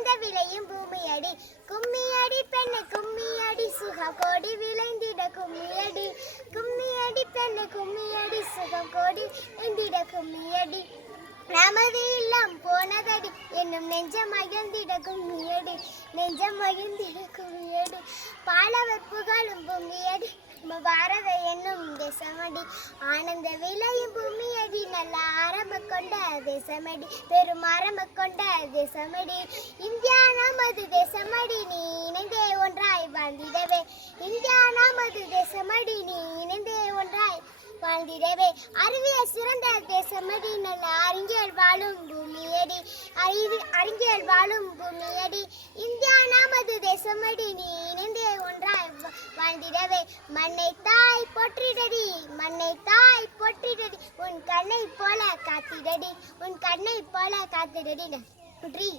ஆனந்த விளையும் பூமியடி கும்மியடி பெண்ணு கும்மியடி சுகம் கோடி விளைந்திட கும்மியடி கும்மியடி பெண்ணு கும்மியடி சுகம் கோடி விளைந்திட கும்மியடி நமது இல்லம் போனதடி என்னும் நெஞ்சம் மகிழ்ந்திட கும்மியடி நெஞ்சம் மகிழ்ந்திட கும்மியடி பாலவர் புகழும் பூமியடி பாரத என்னும் தேசமடி ஆனந்த விளையும் பூமியடி நல்ல ஆரம்ப கொண்ட தேசமடி பெரும் ஆரம்ப கொண்ட தேசமடி இந்தியா நமது தேசமடி நீ இணைந்தே ஒன்றாய் வாழ்ந்திடவே இந்தியா நமது தேசமடி நீ இணைந்தே ஒன்றாய் வாழ்ந்திடவே அறிவியல் சிறந்த தேசமடி நல்ல அறிஞர் வாழும் பூமியடி அறிஞர் வாழும் பூமியடி இந்தியா நமது தேசமடி நீ இணைந்தே ஒன்றாய் வாழ்ந்திடவே மண்ணை தாய் போற்றிடடி மண்ணை தாய் போற்றிடடி உன் கண்ணை போல காத்திடடி உன் கண்ணை போல காத்திடடி நன்றி.